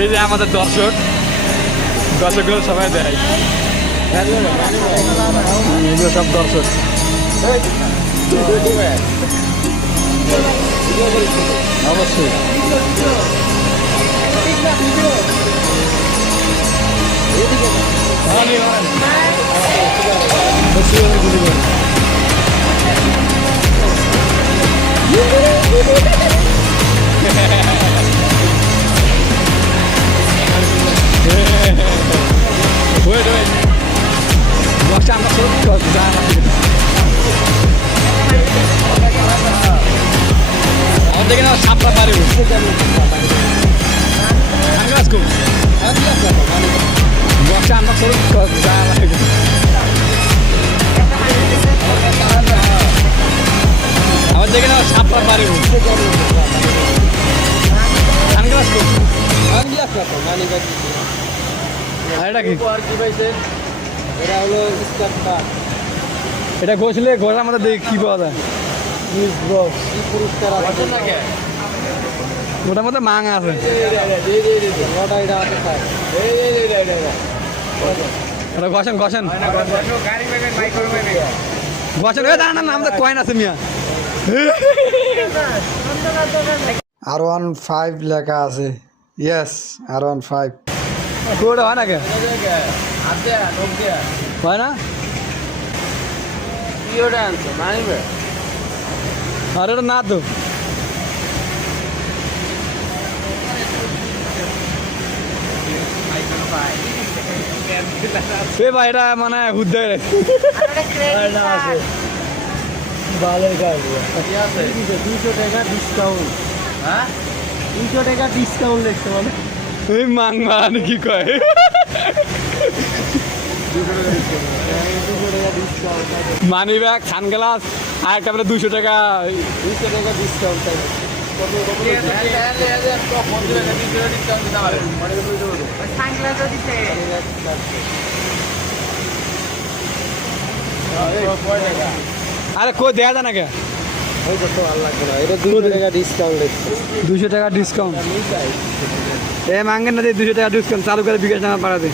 এই যে আমাদের দর্শকগুলো সবাই দেয়, এগুলো সব দর্শক। অবশ্যই wait. Bos আমরা সব যা আমাদের এখানে সাপটা পারে আঙ্গাসকো বস আমরা সব যা লাগে আমাদের এখানে সাপটা পারে আঙ্গাসকো এটা কি এটা হলো স্টারটা, এটা গোছলে ঘোড়ার মধ্যে দেখি কি পাওয়া যায়। কি পুরস্কার আছে নাকি? ওটার মধ্যে মাং আছে। ওটা এটা আছে স্যার। ওটা ঘষেন ঘষেন না আমাদের কয়েন আছে মিয়া। R15 লেখা আছে। ইয়েস R15 কোড হয় না কে? হয় না? কি ওটা আনছো মানিবে? আর এটা না তো এ ভাই এটা মানে হুদ্দে ভালোই কাজ। 200 টাকা ডিসকাউন্ট। হ্যাঁ 200 টাকা ডিসকাউন্ট লিখতে বলে। এই মাং মানে কি কয়? 200 টাকা ডিসকাউন্ট। মানি ব্যাগ খান গ্লাস আর একটা 200 টাকা 200 টাকা ডিসকাউন্ট থাকে। আরে কই দেয়া যায় না কে? ওই তো আর লাগবে না, এটা 200 টাকা ডিসকাউন্ট লিখছে। 200 টাকা ডিসকাউন্ট এ মাঙ্গেন না 200 টাকা ডিসকাউন্ট চালু করে বিকাশ নামা পাঠাতে।